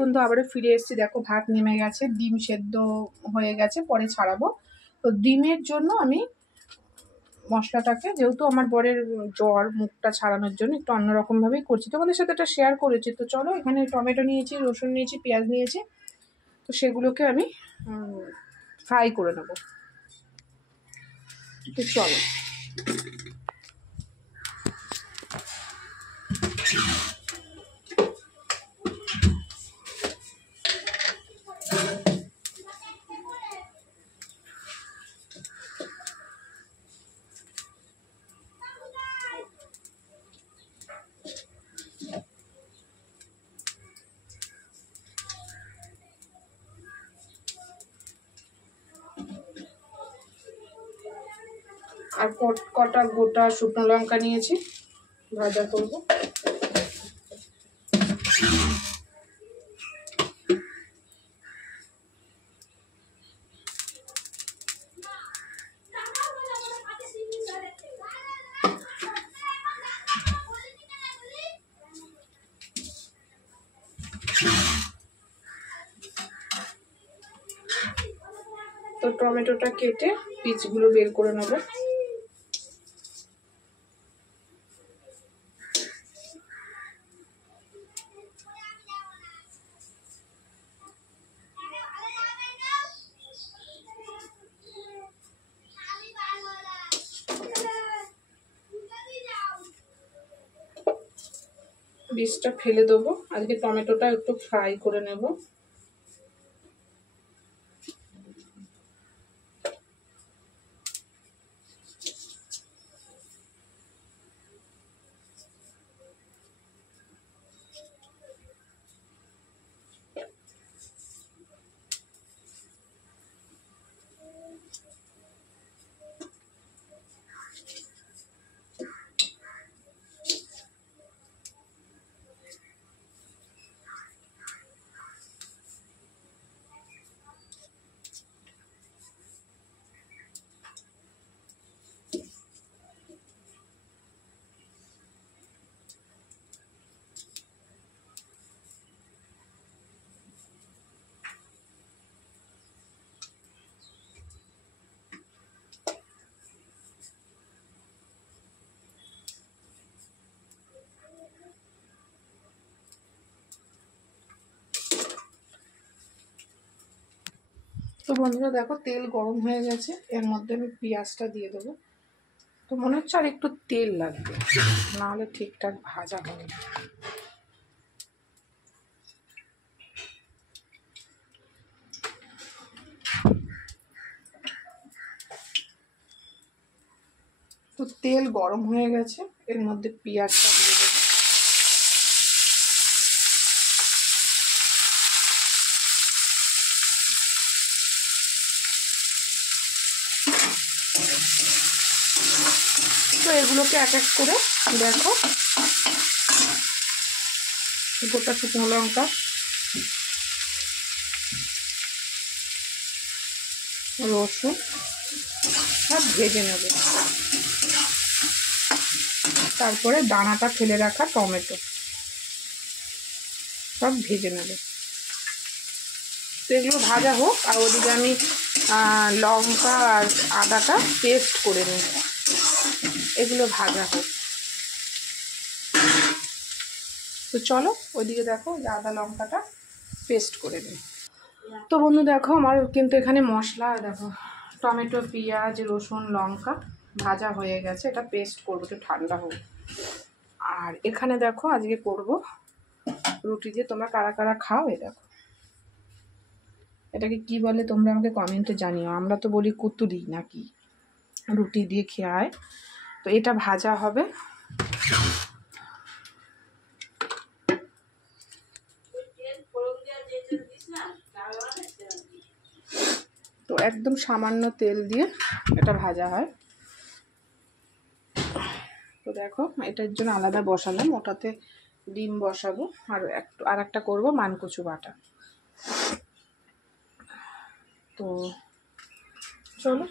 বন্ধু আবারও ফিরে এসেছি। দেখো ভাত নেমে গেছে, ডিম সেদ্ধ হয়ে গেছে, পরে ছাড়াবো। তো ডিমের জন্য আমি মশলাটাকে, যেহেতু আমার বরের জ্বর, মুখটা ছাড়ানোর জন্য একটু অন্যরকমভাবেই করছি, তোমাদের সাথে এটা শেয়ার করেছি। তো চলো, এখানে টমেটো নিয়েছি, রসুন নিয়েছি, পেঁয়াজ নিয়েছি। তো সেগুলোকে আমি ফ্রাই করে নেবো। তো চলো। আর কটা গোটা শুকনো লঙ্কা নিয়েছি, ভাজা করব। তো টমেটোটা কেটে পিচগুলো বের করে নেব। বীজটা ফেলে দেবো। আজকে টমেটোটা একটু ফ্রাই করে নেব। তো বন্ধুরা দেখো, তেল গরম হয়ে গেছে, এর মধ্যে আমি পেঁয়াজটা দিয়ে দেবো। তো মনে হচ্ছে আর একটু তেল লাগবে, নাহলে ঠিকঠাক ভাজা হবে না। তো তেল গরম হয়ে গেছে, এর মধ্যে পেঁয়াজটা দিয়ে দেবো। তো এগুলোকে এক এক করে দেখো, গোটা শুকনো লঙ্কা, রসুন সব ভেজে নেব। তারপরে দানাটা ফেলে রাখা টমেটো সব ভেজে নেব। তো এগুলো ভাজা হোক, আর ওদিকে আমি লঙ্কা আর আদাটা পেস্ট করে নেব। এগুলো ভাজা হোক। তো চলো ওইদিকে দেখো, আদা লঙ্কাটা পেস্ট করে নিই। তো বন্ধু দেখো, আমার কিন্তু এখানে মশলা দেখো, টমেটো, পেঁয়াজ, রসুন, লঙ্কা ভাজা হয়ে গেছে। এটা পেস্ট করবো, একটু ঠান্ডা হোক। আর এখানে দেখো আজকে করব রুটি দিয়ে। তোমরা কারা কারা খাও? এ দেখো, এটাকে কি বলে তোমরা আমাকে কমেন্টে জানিও। আমরা তো বলি কুতুরি নাকি, রুটি দিয়ে খেয়ায়। তো এটা ভাজা হবে। তো একদম সামান্য তেল দিয়ে এটা ভাজা হয়। তো দেখো, এটার জন্য আলাদা বসালাম, ওটাতে ডিম বসাবো। আর একটা করবো মানকচু বাটা। তো চলো,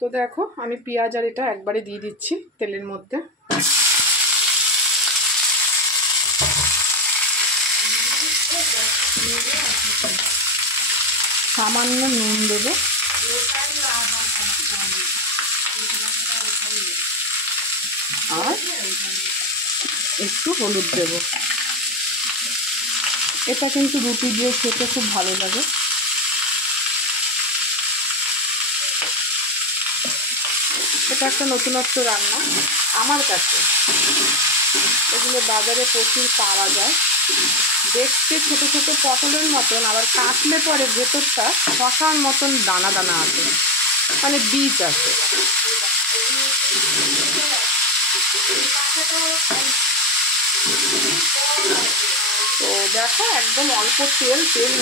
তো দেখো আমি পেঁয়াজ আর এটা একবারে দিয়ে দিচ্ছি তেলের মধ্যে। সামান্য নুন দেবো, আর একটু হলুদ দেব। এটা কিন্তু রুটি দিয়ে খেতে খুব ভালো লাগে। এটা একটা নতুনত্ব রান্না আমার কাছে, এগুলো বাজারে প্রচুর পাওয়া যায়। দেখতে ছোট ছোট পটলের মতন, আবার কাটলে পরে ভেতরটা শশার মতন দানা দানা আছে, মানে বীজ আছে। তো দেখো একদম অল্প তেল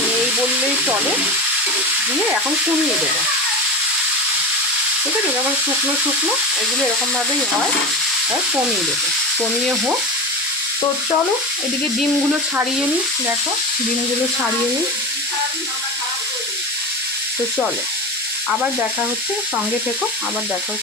নেই বললেই চলে, দিয়ে এখন কমিয়ে দেবো। ঠিক আছে, যেমন শুকনো শুকনো এগুলো এরকমভাবেই হয়, আর কমিয়ে দেবো, কমিয়ে হোক। তো চলো এদিকে ডিমগুলো ছাড়িয়ে নিই। দেখো ডিমগুলো ছাড়িয়ে নিই। তো চলো আবার দেখা হচ্ছে, সঙ্গে থেকো, আবার দেখা হচ্ছে।